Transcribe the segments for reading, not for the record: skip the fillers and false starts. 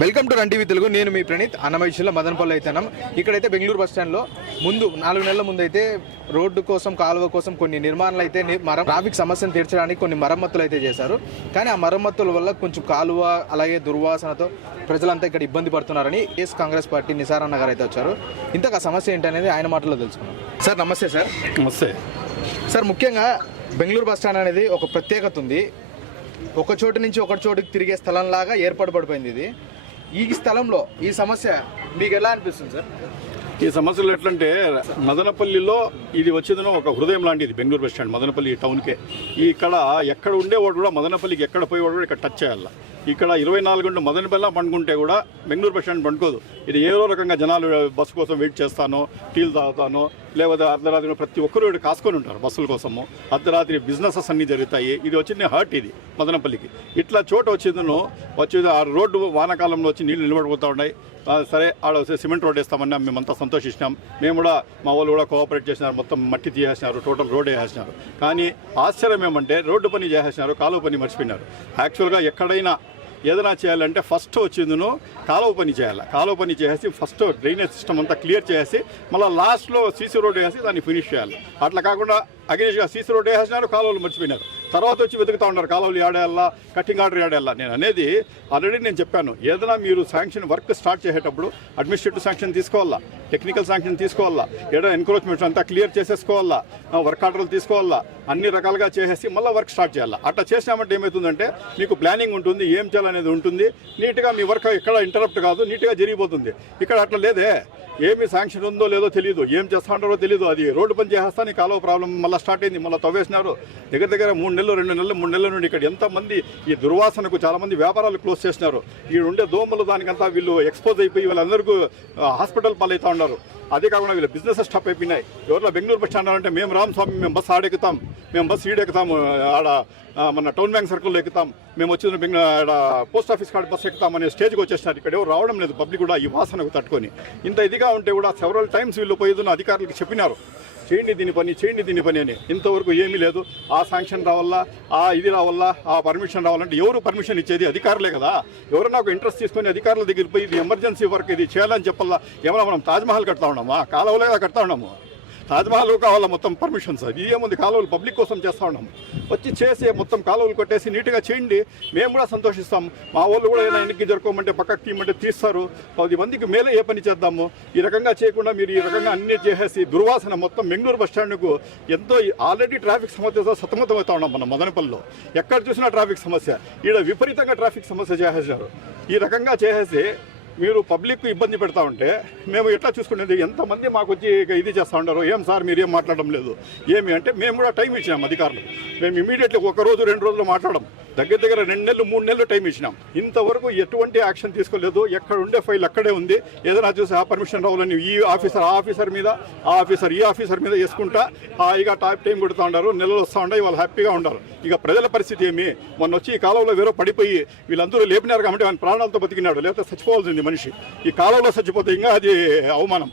Welcome to run TV Telugu. నేను మీ ప్రణీత్. అన్నమయ్య జిల్లా మదనపల్లి అయితేనం. ఇక్కడైతే బెంగళూరు బస్ స్టాండ్లో ముందు 4 నెలల ముందు అయితే రోడ్డు కోసం కాలువ కోసం కొన్ని నిర్మాణాలు అయితే ట్రాఫిక్ సమస్యను తీర్చడానికి కొన్ని మరమ్మతులు అయితే చేశారు. కానీ ఆ మరమ్మతుల వల్ల కొంచెం కాలువ అలాగే దుర్వాసనతో ప్రజలంతా ఇక్కడ ఇబ్బంది పడుతున్నారని కాంగ్రెస్ పార్టీ నిసారన్న గారు అయితే వచ్చారు. ఇంతకు ఆ సమస్య ఏంటనేది ఆయన మాటలో తెలుసుకున్నాం. సార్ నమస్తే. సార్ నమస్తే. సార్ ముఖ్యంగా బెంగళూరు బస్ స్టాండ్ అనేది ఒక ప్రత్యేకత ఉంది. ఒక చోటు నుంచి ఒక చోటుకి తిరిగే స్థలంలాగా ఏర్పాటుపడిపోయింది ఇది. ఈ స్థలంలో ఈ సమస్య మీకు ఎలా అనిపిస్తుంది సార్? ఈ సమస్యలు ఎట్లంటే మదనపల్లిలో ఇది వచ్చేదనో ఒక హృదయం లాంటిది బెంగళూరు బస్ స్టాండ్. మదనపల్లి టౌన్కే ఇక్కడ ఎక్కడ ఉండేవాడు కూడా మదనపల్లికి ఎక్కడ పోయేవాడు కూడా ఇక్కడ టచ్ చేయాలి. ఇక్కడ 24 గంటలు మదనపల్లి పండుకుంటే కూడా బెంగళూరు బస్ స్టాండ్ పండుకోదు. ఇది ఏదో రకంగా జనాలు బస్సు కోసం వెయిట్ చేస్తానో, టీలు తాగుతానో, లేకపోతే అర్ధరాత్రి ప్రతి ఒక్కరు ఇక్కడ కాసుకొని ఉంటారు బస్సుల కోసము. అర్ధరాత్రి బిజినెసెస్ అన్నీ జరుగుతాయి. ఇది వచ్చింది హార్ట్ ఇది మదనపల్లికి. ఇట్లా చోట వచ్చేది ఆ రోడ్డు వానాకాలంలో వచ్చి నీళ్లు నిలబడిపోతూ ఉన్నాయి. సరే ఆడ సిమెంట్ రోడ్ వేస్తామన్నా మేమంతా సంతోషించినాం. మేము కూడా మా వాళ్ళు కూడా కోఆపరేట్ చేసినారు. మొత్తం మట్టి తీసేసినారు, టోటల్ రోడ్ వేసేసినారు. కానీ ఆశ్చర్యం ఏమంటే రోడ్డు పని చేసేసినారు, కాలువ పని మర్చిపోయినారు. యాక్చువల్గా ఎక్కడైనా ఏదైనా చేయాలంటే ఫస్ట్ వచ్చిందును కాలువ పని చేయాలి. కాలువ పని చేసి ఫస్ట్ డ్రైనేజ్ సిస్టమ్ అంతా క్లియర్ చేసి మళ్ళీ లాస్ట్లో సీసీ రోడ్ వేసి దాన్ని ఫినిష్ చేయాలి. అట్లా కాకుండా అగేన్స్ట్గా సీసీ రోడ్ వేసేసినారు, కాలువలు మర్చిపోయినారు. తర్వాత వచ్చి వెతుకుతూ ఉన్నారు కాలువలు ఆడేయాలా, కటింగ్ ఆర్డర్ ఆడేయాలా. నేను అనేది ఆల్రెడీ నేను చెప్పాను, ఏదైనా మీరు శాంక్షన్ వర్క్ స్టార్ట్ చేసేటప్పుడు అడ్మినిస్ట్రేటివ్ శాంక్షన్ తీసుకోవాలా, టెక్నికల్ శాంక్షన్ తీసుకోవాలా, ఏదైనా ఎన్క్రోచ్మెంట్స్ అంతా క్లియర్ చేసేసుకోవాలా, వర్క్ ఆర్డర్లు తీసుకోవాలా, అన్ని రకాలుగా చేసేసి మళ్ళీ వర్క్ స్టార్ట్ చేయాలి. అట్లా చేసినామంటే ఏమవుతుందంటే మీకు ప్లానింగ్ ఉంటుంది, ఏం చేయాలనేది ఉంటుంది. నీట్గా మీ వర్క్ ఎక్కడ ఇంటరప్ట్ కాదు, నీట్గా జరిగిపోతుంది. ఇక్కడ అట్లా లేదే. ఏమి శాంక్షన్ ఉందో లేదో తెలియదు, ఏం చేస్తా ఉంటారో తెలియదు. అది రోడ్డు పని చేసేస్తాను కాలువ ప్రాబ్లం మళ్ళీ స్టార్ట్ అయింది. మళ్ళీ తవ్వేసినారు. దగ్గర 3 నెలలు 2 నెలలు 3 నెలల నుండి ఇక్కడ ఎంతమంది ఈ దుర్వాసనకు చాలామంది వ్యాపారాలు క్లోజ్ చేసినారు. ఈ ఉండే దోమలు దానికంతా వీళ్ళు ఎక్స్పోజ్ అయిపోయి వీళ్ళందరికీ హాస్పిటల్ పాలవుతూ ఉన్నారు. అదే కాకుండా వీళ్ళ బిజినెస్ స్టాప్ అయిపోయినాయి. ఎవరిలో బెంగళూరు బస్ స్టాండ్ అంటే మేము రామస్వామి, మేము బస్ ఆడెక్కుతాం, మేము బస్ ఈడెక్కుతాము, ఆడ మన టౌన్ బ్యాంక్ సర్కిల్లో ఎక్కుతాం, మేము వచ్చిన ఆడ పోస్ట్ ఆఫీస్ కాడ బస్ ఎక్కుతాం అనే స్టేజ్కి వచ్చేసినారు. ఇక్కడ ఎవరు రావడం లేదు. పబ్లిక్ కూడా ఈ వాసనకు తట్టుకొని ఇంత ఇదిగా ఉంటే కూడా సెవరల్ టైమ్స్ వీళ్ళు పోయేదున్న అధికారులకు చెప్పినారు, చేయండి దీని పని అని. ఇంతవరకు ఏమీ లేదు. ఆ శాంక్షన్ రావాలా, ఇది రావాలా, ఆ పర్మిషన్ రావాలంటే ఎవరు పర్మిషన్ ఇచ్చేది? అధికారులే కదా. ఎవరైనా ఒక ఇంట్రెస్ట్ తీసుకొని అధికారుల దగ్గర పోయి ఇది ఎమర్జెన్సీ వర్క్, ఇది చేయాలని చెప్పాలా. ఏమన్నా మనం తాజ్మహల్ కడతా ఉన్నామా? కాలువలే కదా కడతా ఉన్నాము. తాజ్మహల్ కావాలా మొత్తం పర్మిషన్స్? ఇది ఏముంది? కాలువలు పబ్లిక్ కోసం చేస్తూ ఉన్నాము. వచ్చి చేసి మొత్తం కాలువలు కొట్టేసి నీట్గా చేయండి, మేము కూడా సంతోషిస్తాం. మా వాళ్ళు కూడా ఏదైనా ఎన్నికకి జరుపుకోమంటే పక్కకు తీయమంటే తీస్తారు. 10 మందికి మేలే ఏ పని చేద్దాము. ఈ రకంగా చేయకుండా మీరు ఈ రకంగా అన్నీ చేసేసి దుర్వాసన మొత్తం బెంగళూరు బస్ స్టాండ్కు ఎంతో ఆల్రెడీ ట్రాఫిక్ సమస్యతో సతమతమవుతా ఉన్నాం మనం మదనపల్లిలో. ఎక్కడ చూసినా ట్రాఫిక్ సమస్య. ఈడ విపరీతంగా ట్రాఫిక్ సమస్య చేసేసారు. ఈ రకంగా చేసేసి మీరు పబ్లిక్ ఇబ్బంది పెడతా ఉంటే మేము ఎట్లా చూసుకునేది? ఎంతమంది మాకు వచ్చి ఇది చేస్తూ ఉంటారు. ఏం సార్ మీరు ఏం మాట్లాడడం లేదు ఏమి అంటే మేము కూడా టైం ఇచ్చినాం అధికారులు. మేము ఇమీడియట్లీ 1 రోజు 2 రోజులు మాట్లాడడం, దగ్గర 2 నెలలు 3 నెలలు టైం ఇచ్చినాం. ఇంతవరకు ఎటువంటి యాక్షన్ తీసుకోలేదు. ఎక్కడ ఉండే ఫైల్ అక్కడే ఉంది. ఏదైనా చూసి ఆ పర్మిషన్ రావాలని ఈ ఆఫీసర్ ఆ ఆఫీసర్ మీద, ఆ ఆఫీసర్ ఈ ఆఫీసర్ మీద వేసుకుంటా హాయిగా టైం కొడుతూ ఉన్నారు. నెలలు వస్తూ ఉన్నాయి, వాళ్ళు హ్యాపీగా ఉన్నారు. ఇక ప్రజల పరిస్థితి ఏమి? మొన్న వచ్చి ఈ కాలంలో వేరే పడిపోయి వీళ్ళందరూ లేపినారు కాబట్టి ఆయన ప్రాణాలతో బతికినాడు, లేకపోతే చచ్చిపోవాల్సింది మనిషి. ఈ కాలంలో చచ్చిపోతే ఇంకా అది అవమానం.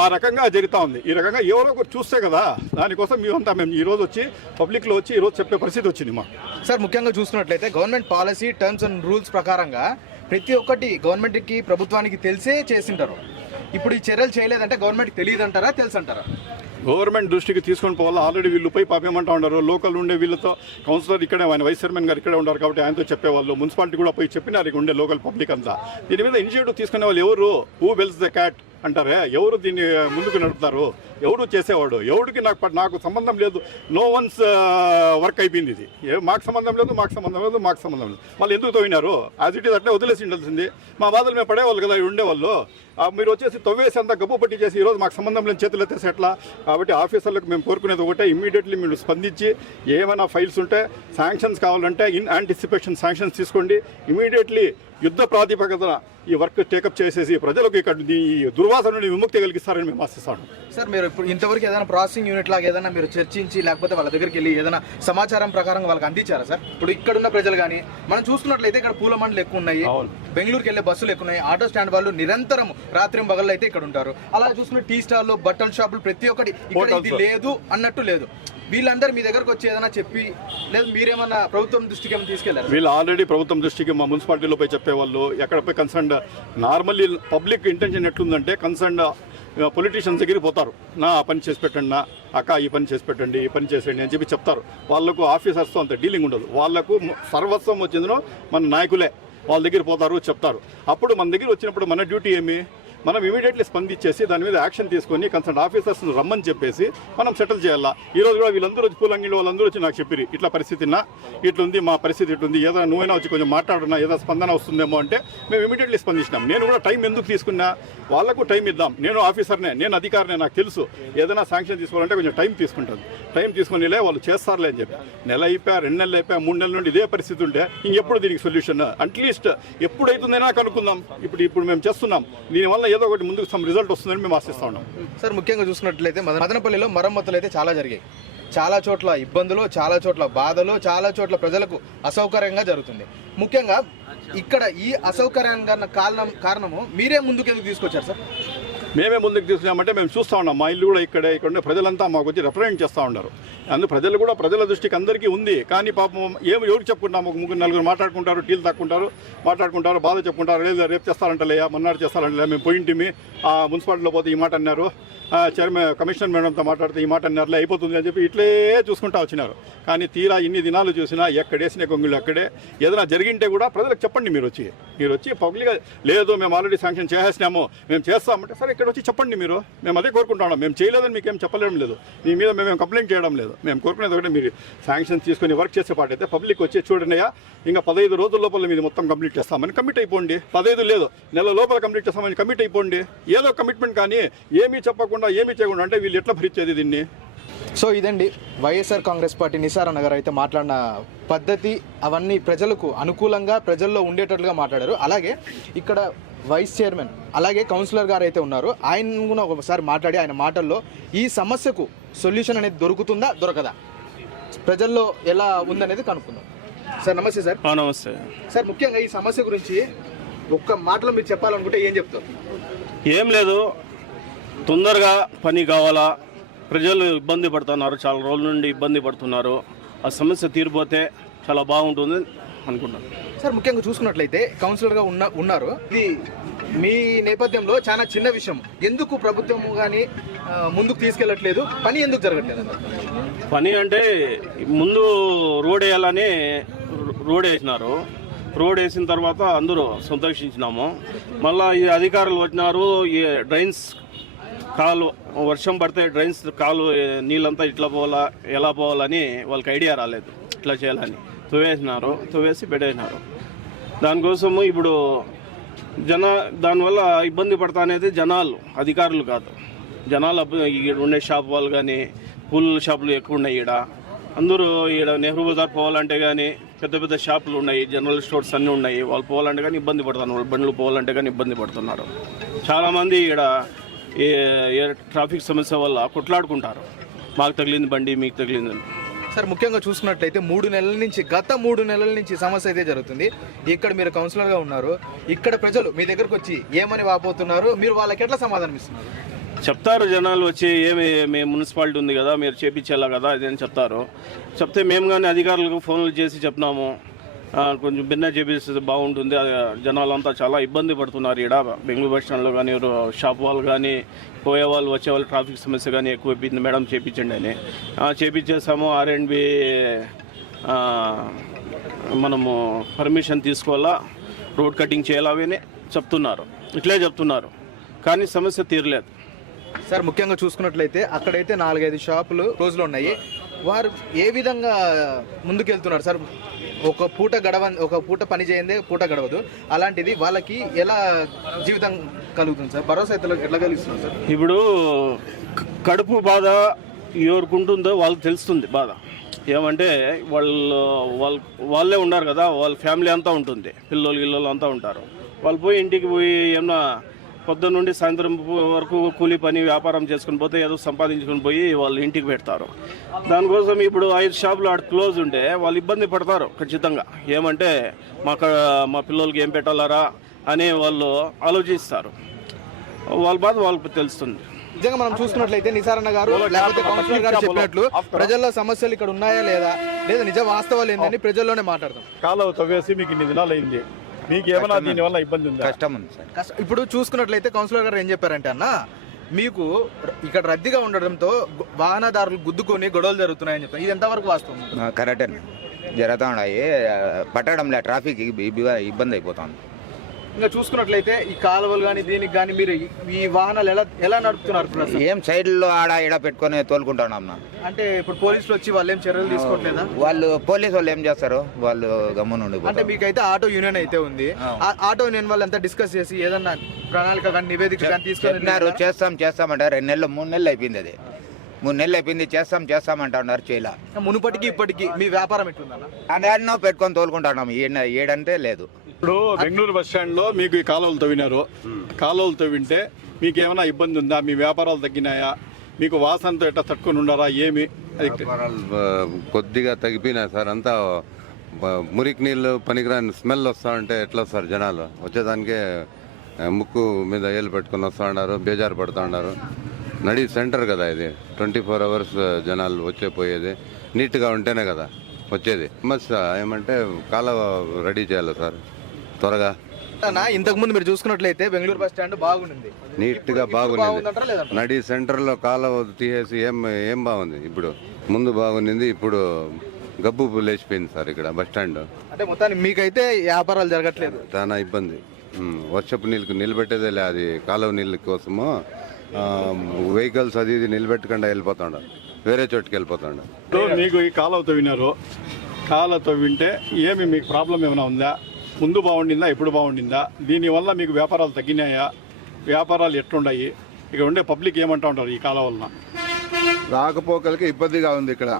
ఆ రకంగా జరుగుతూ ఉంది. ఈ రకంగా ఎవరో ఒకరు చూస్తే కదా, దానికోసం మేము ఈరోజు వచ్చి పబ్లిక్లో వచ్చి ఈరోజు చెప్పే పరిస్థితి వచ్చింది మా సార్. ముఖ్యంగా చూసుకున్నట్లయితే government policy, terms and rules ప్రకారంగా ప్రతి ఒక్కటి గవర్నమెంట్కి ప్రభుత్వానికి తెలిసే చేసింటారు. ఇప్పుడు ఈ చర్యలు చేయలేదంటే గవర్నమెంట్కి తెలియదు అంటారా, తెలుసు అంటారా? గవర్నమెంట్ దృష్టికి తీసుకొని పోవాలి. ఆల్రెడీ వీళ్ళు పోయి పాపేమంటా ఉన్నారు. లోకల్ ఉండే వీళ్ళతో కౌన్సిలర్ ఇక్కడే, ఆయన వైస్ చైర్మన్ గారు ఇక్కడే ఉన్నారు కాబట్టి ఆయనతో చెప్పేవాళ్ళు. మున్సిపాలిటీ కూడా పోయి చెప్పినారు ఇక్కడ ఉండే లోకల్ పబ్లిక్ అంతా. దీని మీద ఇనిషియేటివ్ తీసుకునే వాళ్ళు ఎవరు? హూ వెల్స్ ద క్యాట్ అంటారే, ఎవరు దీన్ని ముందుకు నడుపుతారు? ఎవరు చేసేవాడు? ఎవరికి నాకు సంబంధం లేదు. నో వన్స్ వర్క్ అయిపోయింది. ఇది మాకు సంబంధం లేదు. మళ్ళీ ఎందుకు తవ్వినారు? యాజ్ ఇట్ ఈస్ అట్లే వదిలేసి ఉండాల్సింది. మా బాధలు మేము పడేవాళ్ళు కదా ఉండేవాళ్ళు. మీరు వచ్చేసి తవ్వేసి అంతా గబ్బు పట్టి చేసి ఈరోజు మాకు సంబంధం లేని చేతులు ఎత్తేసి ఎట్లా? కాబట్టి ఆఫీసర్లకు మేము కోరుకునేది ఒకటే, ఇమ్మీడియట్లీ మీరు స్పందించి ఏమైనా ఫైల్స్ ఉంటే శాంక్షన్స్ కావాలంటే ఇన్ యాంటిసిపేషన్ శాంక్షన్స్ తీసుకోండి. ఇమ్మీడియట్లీ యుద్ధ ప్రాతిపదికన ఈ వర్క్ టేకప్ చేసేసి ప్రజలకు ఇక్కడ ఈ దుర్వాసన నుండి విముక్తి కలిగిస్తారని మేము ఆశిస్తాను. సార్ మీరు ఇప్పుడు ఇంతవరకు ఏదైనా ప్రాసెసింగ్ యూనిట్ లాగా ఏదైనా మీరు చర్చించి లేకపోతే వాళ్ళ దగ్గరికి వెళ్ళి ఏదైనా సమాచారం ప్రకారం వాళ్ళకి అందించారా సార్? ఇప్పుడు ఇక్కడున్న ప్రజలు కానీ మనం చూసుకున్నట్లయితే ఇక్కడ పూల మండలు ఎక్కువ ఉన్నాయి. బెంగళూరుకి వెళ్ళే బస్సులు ఎక్కున్నాయి. ఆటో స్టాండ్ వాళ్ళు నిరంతరం రాత్రి పగళ్ళు అయితే ఇక్కడ ఉంటారు. అలా చూసుకున్న టీ స్టాల్లు, బట్టల షాపులు ప్రతి ఒక్కటి ఇక్కడ ఇది లేదు అన్నట్టు లేదు. వీళ్ళందరూ మీ దగ్గరకు వచ్చి ఏదైనా చెప్పి లేదు మీరేమన్నా ప్రభుత్వం దృష్టికి ఏమైనా తీసుకెళ్లారు? వీళ్ళు ఆల్రెడీ ప్రభుత్వం దృష్టికి మా మున్సిపాలిటీలో పోయి చెప్పేవాళ్ళు, ఎక్కడ పోయి కన్సర్న్ నార్మల్లీ పబ్లిక్ ఇంటెన్షన్ ఎట్లుందంటే కన్సర్న్ పొలిటీషియన్స్ దగ్గరికి పోతారు. నా ఆ పని చేసి పెట్టండి, నా అక్క ఈ పని చేసి పెట్టండి, ఈ పని చేసేయండి అని చెప్పి చెప్తారు. వాళ్ళకు ఆఫీసర్స్తో అంత డీలింగ్ ఉండదు. వాళ్ళకు సర్వస్వం వచ్చిందో మన నాయకులే వాళ్ళ దగ్గర పోతారు, చెప్తారు. అప్పుడు మన దగ్గర వచ్చినప్పుడు మన డ్యూటీ ఏమి, మనం ఇమీడియట్లీ స్పందించేసి దాని మీద యాక్షన్ తీసుకొని కన్సర్న్ ఆఫీసర్స్ని రమ్మని చెప్పేసి మనం సెటిల్ చేయాలా. ఈ రోజు కూడా వీళ్ళందరూ వచ్చి పూలంగిలో వాళ్ళందరూ వచ్చి నాకు చెప్పిరి ఇట్లా పరిస్థితినా, ఇట్లుంది మా పరిస్థితి ఇట్లుంది, ఏదైనా నువ్వైనా వచ్చి కొంచెం మాట్లాడున్నా ఏదో స్పందన వస్తుందేమో అంటే మేము ఇమీడియట్లీ స్పందించినాం. నేను కూడా టైం ఎందుకు తీసుకున్నా, వాళ్ళకు టైం ఇద్దాం. నేను ఆఫీసర్నే, నేను అధికారినే, నాకు తెలుసు ఏదైనా శాంక్షన్ తీసుకోవాలంటే కొంచెం టైం తీసుకుంటుంది. టైం తీసుకునిలే వాళ్ళు చేస్తారులే అని చెప్పి నెల అయిపోయా, 2 నెలలు అయిపోయా, 3 నెలల నుండి ఇదే పరిస్థితి ఉంటే ఇంకెప్పుడు దీనికి సొల్యూషన్? అట్లీస్ట్ ఎప్పుడైతుందైనా కనుక్కుందాం. ఇప్పుడు మేము చేస్తున్నాం, దీనివల్ల ఏదో ఒకటి ముందుకు రిజల్ట్ వస్తుందని మేము ఆశిస్తా ఉన్నాం. సార్ ముఖ్యంగా చూసినట్లయితే మదనపల్లిలో మరమ్మతులు అయితే చాలా జరిగాయి. చాలా చోట్ల ఇబ్బందులు, చాలా చోట్ల బాధలు, చాలా చోట్ల ప్రజలకు అసౌకర్యంగా జరుగుతుంది. ముఖ్యంగా ఇక్కడ ఈ అసౌకర్యంగా కారణము మీరే ముందుకు ఎందుకు తీసుకొచ్చారు సార్? మేమే ముందుకు తీసుకున్నామంటే మేము చూస్తూ ఉన్నాం. మా ఇల్లు కూడా ఇక్కడ ఉండే ప్రజలంతా మాకు వచ్చి రిప్రజెంట్ చేస్తూ ఉన్నారు. అందుకు ప్రజలు కూడా ప్రజల దృష్టికి అందరికీ ఉంది. కానీ పాపం ఎవరికి చెప్పుకుంటాం, ఒక 3-4 మాట్లాడుకుంటారు, టీలు మాట్లాడుకుంటారు, బాధ చెప్పుకుంటారు. లేదు రేపు చేస్తారంటలేయా, మొన్నాడు చేస్తారంటలే, మేము పోయింటిమి, మున్సిపాలిటీలో పోతే ఈ మాట అన్నారు, చైర్మన్ కమిషనర్ మేడంతో మాట్లాడితే ఈ మాట అన్నారులే, అయిపోతుంది అని చెప్పి ఇట్లే చూసుకుంటూ వచ్చినారు. కానీ తీరా ఇన్ని దినాలు చూసినా ఎక్కడేసిన గొంగులు అక్కడే. ఏదైనా జరిగింటే కూడా ప్రజలకు చెప్పండి. మీరు వచ్చి పబ్లిక్గా లేదు మేము ఆల్రెడీ శాంక్షన్ చేసేసినాము, మేము చేస్తామంటే సరే ఇక్కడ వచ్చి చెప్పండి. మేము అదే కోరుకుంటున్నాం. మేము చేయలేదని మీకేం చెప్పలేడం లేదు, మీ మీద మేమేం కంప్లైంట్ చేయడం లేదు. మేము కోరుకునేది ఒకటే, మీరు శాంక్షన్ తీసుకొని వర్క్ చేసే పాటైతే పబ్లిక్ వచ్చి చూడండియా, ఇంకా 15 రోజుల లోపల మీరు మొత్తం కంప్లీట్ చేస్తామని కమిట్ అయిపోండి. 15 లేదు, నెల లోపల కంప్లీట్ చేస్తామని కమిట్ అయిపోండి. ఏదో కమిట్మెంట్, కానీ ఏమీ చెప్పకుండా ఏమీ చేయకుండా అంటే వీళ్ళు ఎట్లా భరించేది దీన్ని? సో ఇదండి వైఎస్ఆర్ కాంగ్రెస్ పార్టీ నిసార్ అన్న గారు అయితే మాట్లాడిన పద్ధతి, అవన్నీ ప్రజలకు అనుకూలంగా ప్రజల్లో ఉండేటట్లుగా మాట్లాడారు. అలాగే ఇక్కడ వైస్ చైర్మన్ అలాగే కౌన్సిలర్ గారు అయితే ఉన్నారు, ఆయన కూడా ఒకసారి మాట్లాడి ఆయన మాటల్లో ఈ సమస్యకు సొల్యూషన్ అనేది దొరుకుతుందా దొరకదా, ప్రజల్లో ఎలా ఉందనేది కనుక్కుందాం. సార్ నమస్తే. సార్ నమస్తే సార్. ముఖ్యంగా ఈ సమస్య గురించి ఒక్క మాటలో మీరు చెప్పాలనుకుంటే ఏం చెప్తారు? ఏం లేదు, తొందరగా పని కావాలా. ప్రజలు ఇబ్బంది పడుతున్నారు, చాలా రోజుల నుండి ఇబ్బంది పడుతున్నారు. ఆ సమస్య తీరిపోతే చాలా బాగుంటుంది అనుకుంటాను. సార్ ముఖ్యంగా చూసుకున్నట్లయితే కౌన్సిలర్గా ఉన్నారు, ఇది మీ నేపథ్యంలో చాలా చిన్న విషయం. ఎందుకు ప్రభుత్వం కానీ ముందుకు తీసుకెళ్ళట్లేదు, పని ఎందుకు జరగట్లేదు? పని అంటే ముందు రోడ్ వేయాలని రోడ్ వేసినారు. రోడ్ వేసిన తర్వాత అందరూ సంతోషించినాము. మళ్ళీ ఈ అధికారులు వచ్చినారు, ఈ డ్రైన్స్ కాలు వర్షం పడితే డ్రైన్స్ కాలు నీళ్ళంతా ఇట్లా పోవాలా, ఎలా పోవాలని వాళ్ళకి ఐడియా రాలేదు. ఇట్లా చేయాలని తవ్వేసి పెట్టేసినారు. దానికోసము ఇప్పుడు దానివల్ల ఇబ్బంది పడతా అనేది జనాలు, అధికారులు కాదు. జనాలు ఉండే షాప్ వాళ్ళు కానీ, పూల షాపులు ఎక్కువ ఉన్నాయి ఈడ. అందరూ ఈడ నెహ్రూ బజార్ పోవాలంటే కానీ పెద్ద పెద్ద షాపులు ఉన్నాయి, జనరల్ స్టోర్స్ అన్నీ ఉన్నాయి. వాళ్ళు పోవాలంటే కానీ ఇబ్బంది పడుతున్నారు, వాళ్ళు బండ్లు పోవాలంటే కానీ ఇబ్బంది పడుతున్నారు. చాలామంది ఈడ ట్రాఫిక్ సమస్య వల్ల కొట్లాడుకుంటారు, మాకు తగిలింది బండి, మీకు తగిలిందని. సార్ ముఖ్యంగా చూసుకున్నట్లయితే గత 3 నెలల నుంచి సమస్య అయితే జరుగుతుంది. ఇక్కడ మీరు కౌన్సిలర్గా ఉన్నారు, ఇక్కడ ప్రజలు మీ దగ్గరకు వచ్చి ఏమని వాపోతున్నారు, మీరు వాళ్ళకి ఎట్లా సమాధానం ఇస్తున్నారు? చెప్తారు జనాలు వచ్చి, మీ మున్సిపాలిటీ ఉంది కదా, మీరు చేపించాలా కదా ఇదని చెప్తే మేము కానీ అధికారులకు ఫోన్లు చేసి చెప్తున్నాము, కొంచెం భిన్న చేపిస్తే బాగుంటుంది. జనాలంతా చాలా ఇబ్బంది పడుతున్నారు ఈడ బెంగళూరు బస్ స్టాండ్లో కానీ, షాప్ వాళ్ళు కానీ, పోయేవాళ్ళు వచ్చేవాళ్ళు ట్రాఫిక్ సమస్య కానీ ఎక్కువ అయిపోయింది మేడం, చేయించండి అని చేపించేసాము. R&B మనము పర్మిషన్ తీసుకోవాలా, రోడ్ కటింగ్ చేయాలా అని ఇట్లే చెప్తున్నారు, కానీ సమస్య తీరలేదు. సార్ ముఖ్యంగా చూసుకున్నట్లయితే అక్కడైతే 4-5 షాపులు రోజులు ఉన్నాయి. వారు ఏ విధంగా ముందుకెళ్తున్నారు సార్? ఒక పూట పని చేయందే పూట గడవదు. అలాంటిది వాళ్ళకి ఎలా జీవితం కలుగుతుంది సార్? భరోసా ఎట్లా కలుగుతుంది సార్? ఇప్పుడు కడుపు బాధ ఎవరికి ఉంటుందో వాళ్ళకి తెలుస్తుంది బాధ. ఏమంటే వాళ్ళే ఉన్నారు కదా, వాళ్ళ ఫ్యామిలీ అంతా ఉంటుంది, పిల్లలు అంతా ఉంటారు. వాళ్ళు ఇంటికి పోయి ఏమన్నా పొద్దున్న నుండి సాయంత్రం వరకు కూలీ పని వ్యాపారం చేసుకుని పోతే ఏదో సంపాదించుకొని పోయి వాళ్ళు ఇంటికి పెడతారు. దానికోసం ఇప్పుడు 5 షాపులు ఆడ క్లోజ్ ఉంటే వాళ్ళు ఇబ్బంది పడతారు ఖచ్చితంగా. ఏమంటే మా పిల్లలకి ఏం పెట్టాలరా అని వాళ్ళు ఆలోచిస్తారు. వాళ్ళ బాధ వాళ్ళకి తెలుస్తుంది. నిజంగా మనం చూసుకున్నట్లయితే నిసారన్న గారు లేకపోతే కౌన్సిలర్ గారు చెప్పినట్లు ప్రజల్లో సమస్యలు ఇక్కడ ఉన్నాయా లేదా నిజ వాస్తవాలు ఏందని ప్రజల్లోనే మాట్లాడతాం. కాలువ తవ్వేసి మీకు ఇన్ని దినాలు అయింది, మీకు ఏమైనా దీనివల్ల ఇబ్బంది ఉందా? కష్టం ఉంది సార్. ఇప్పుడు చూసుకున్నట్లయితే కౌన్సిలర్ గారు ఏం చెప్పారంటే అన్న, మీకు ఇక్కడ రద్దీగా ఉండడంతో వాహనదారులు గుద్దుకొని గొడవలు జరుగుతున్నాయని చెప్తారు. ఇది ఎంతవరకు వాస్తవం? కరెక్టే జరుగుతూ ఉన్నాయి. పట్టడంలే ట్రాఫిక్ ఇబ్బంది అయిపోతుంది. ఇంకా చూసుకున్నట్లయితే ఈ కాలువలు కానీ దీనికి కానీ మీరు ఈ వాహనాలు ఎలా నడుపుతున్నారు? ఏం సైడ్లో ఆడ ఈడ పెట్టుకొని తోలుకుంటున్నాం. అంటే ఇప్పుడు పోలీసులు వచ్చి వాళ్ళు ఏం చర్యలు తీసుకోవట్లేదా? పోలీసు వాళ్ళు ఏం చేస్తారు, వాళ్ళు గమ్మున ఉండిపోతారు. అంటే మీకైతే ఆటో యూనియన్ అయితే ఉంది, ఆటో యూనియన్ వాళ్ళు అంతా డిస్కస్ చేసి ఏదన్నా ప్రణాళిక కానీ నివేదిక కానీ తీసుకున్నారు? చేస్తామంటే 2 నెలలు 3 నెలలు అయిపోయింది. అది 3 నెలలు అయిపోయింది. చేస్తామంటున్నారు. చేయలే. మునుపటికి ఇప్పటికి మీ వ్యాపారం ఎట్లుందన్న? అన్నో పెట్టుకొని తోలుకుంటున్నాం. ఏడంటే లేదు. ఇప్పుడు బెంగళూరు బస్ స్టాండ్ లో మీకు ఈ కాలువలు తవ్వినారు. కాలువలు తవ్వింటే మీకు ఏమైనా ఇబ్బంది ఉందా? మీ వ్యాపారాలు తగ్గినాయా? మీకు వాసనతో ఎట్లా తట్టుకొని ఉండారా? ఏమి వ్యాపారాలు కొద్దిగా తగ్గిపోయినాయి సార్. అంతా మురికి నీళ్ళు పనికిరాని స్మెల్ వస్తా ఉంటే ఎట్లా సార్? జనాలు వచ్చేదానికే ముక్కు మీద ఏళ్ళు పెట్టుకొని వస్తూ ఉన్నారు, బేజారు పడుతూ ఉన్నారు. నడి సెంటర్ కదా ఇది, 24 hours జనాలు వచ్చే పోయేది. నీట్గా ఉంటేనే కదా వచ్చేది. సమస్య ఏమంటే కాలువ రెడీ చేయాలి సార్ త్వరగా. ఇంతకు ముందు మీరు చూసుకున్నట్లయితే బెంగళూరు బస్ స్టాండ్ బాగుంది, నీట్ గా బాగుంది. నడి సెంటర్ లో కాలువ తీసేసి ఏం బాగుంది. ఇప్పుడు ముందు బాగుంది, ఇప్పుడు గబ్బు లేచిపోయింది సార్ ఇక్కడ బస్ స్టాండ్. అంటే మొత్తానికి మీకైతే వ్యాపారాలు జరగట్లేదు, చాలా ఇబ్బంది. వర్షపు నీళ్ళకి నిలబెట్టేదే లే, అది కాలువ నీళ్ళ కోసము వెహికల్స్ అది ఇది నిలబెట్టకుండా వెళ్ళిపోతాడు, వేరే చోటుకి వెళ్ళిపోతాడు. మీకు ఈ కాలువ తవ్వినారు, కాలువ తవ్వింటే ఏమి మీకు ప్రాబ్లం ఏమైనా ఉందా? ముందు బాగుండిందా, ఇప్పుడు బాగుండిందా? దీనివల్ల మీకు వ్యాపారాలు తగ్గినాయా? వ్యాపారాలు ఎట్లున్నాయి? ఇక్కడ ఉండే పబ్లిక్ ఏమంటా ఉంటారు ఈ కాలువ వలన? రాకపోకలకి ఇబ్బందిగా ఉంది. ఇక్కడ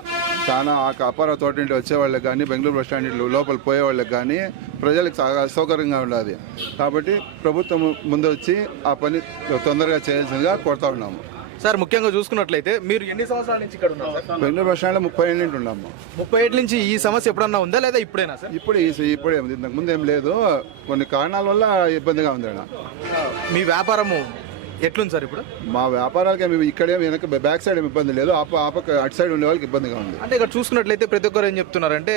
చాలా అపార తోట నుండి వచ్చేవాళ్ళకి కానీ, బెంగళూరు బస్ స్టాండ్ లోపల పోయేవాళ్ళకి కానీ ప్రజలకు సౌకర్యంగా ఉండాలి. కాబట్టి ప్రభుత్వం ముందు వచ్చి ఆ పని తొందరగా చేయాల్సిందిగా కోరుతా ఉన్నాము. సార్ ముఖ్యంగా చూసుకున్నట్లయితే మీరు ఎన్ని సంవత్సరాల నుంచి ఇక్కడ ఉన్నారు? బెంగళూరు బస్ స్టాండ్లో 30 ఏళ్ళ నుండి ఉన్నాము. 30 ఏళ్ళ నుంచి ఈ సమస్య ఎప్పుడన్నా ఉందా లేదా ఇప్పుడేనా సార్? ఇప్పుడే ఇంతకు ముందు ఏం లేదు, కొన్ని కారణాల వల్ల ఇబ్బందిగా ఉంది. మీ వ్యాపారము ఎట్లుంది సార్ ఇప్పుడు? మా వ్యాపారాలకి మేము ఇక్కడే వెనక బ్యాక్ సైడ్ ఏమి ఇబ్బంది లేదు, అటు సైడ్ ఉండే వాళ్ళకి ఇబ్బందిగా ఉంది. అంటే ఇక్కడ చూసుకున్నట్లయితే ప్రతి ఒక్కరు ఏం చెప్తున్నారంటే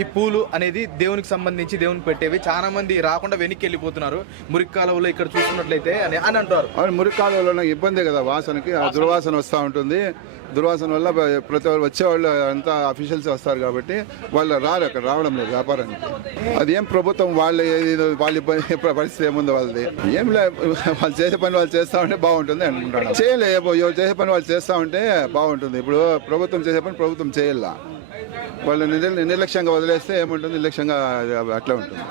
ఈ పూలు అనేది దేవునికి సంబంధించి దేవునికి పెట్టేవి, చాలా మంది రాకుండా వెనక్కి వెళ్ళిపోతున్నారు మురికి కాలువలో ఇక్కడ చూసుకున్నట్లయితే అని అంటారు. మురికి కాలువలో ఇబ్బంది కదా, వాసనకి ఆ దుర్వాసన వస్తూ ఉంటుంది. దుర్వాసన వల్ల ప్రతి ఒక్కరు వచ్చేవాళ్ళు అంతా అఫీషియల్స్ వస్తారు కాబట్టి వాళ్ళు రారు, అక్కడ రావడం లేదు వ్యాపారానికి. అది ఏం ప్రభుత్వం వాళ్ళ ఇబ్బంది పరిస్థితి ఏముంది వాళ్ళది? ఏం లే, వాళ్ళు చేసే పని వాళ్ళు చేస్తూ ఉంటే బాగుంటుంది అనుకుంటాను. చేయలేదు, ఎవరు చేసే పని వాళ్ళు చేస్తూ ఉంటే బాగుంటుంది. ఇప్పుడు ప్రభుత్వం చేసే పని ప్రభుత్వం చేయాల, వాళ్ళు నిర్లక్ష్యంగా వదిలేస్తే ఏముంటుంది? నిర్లక్ష్యంగా అట్లా ఉంటుంది.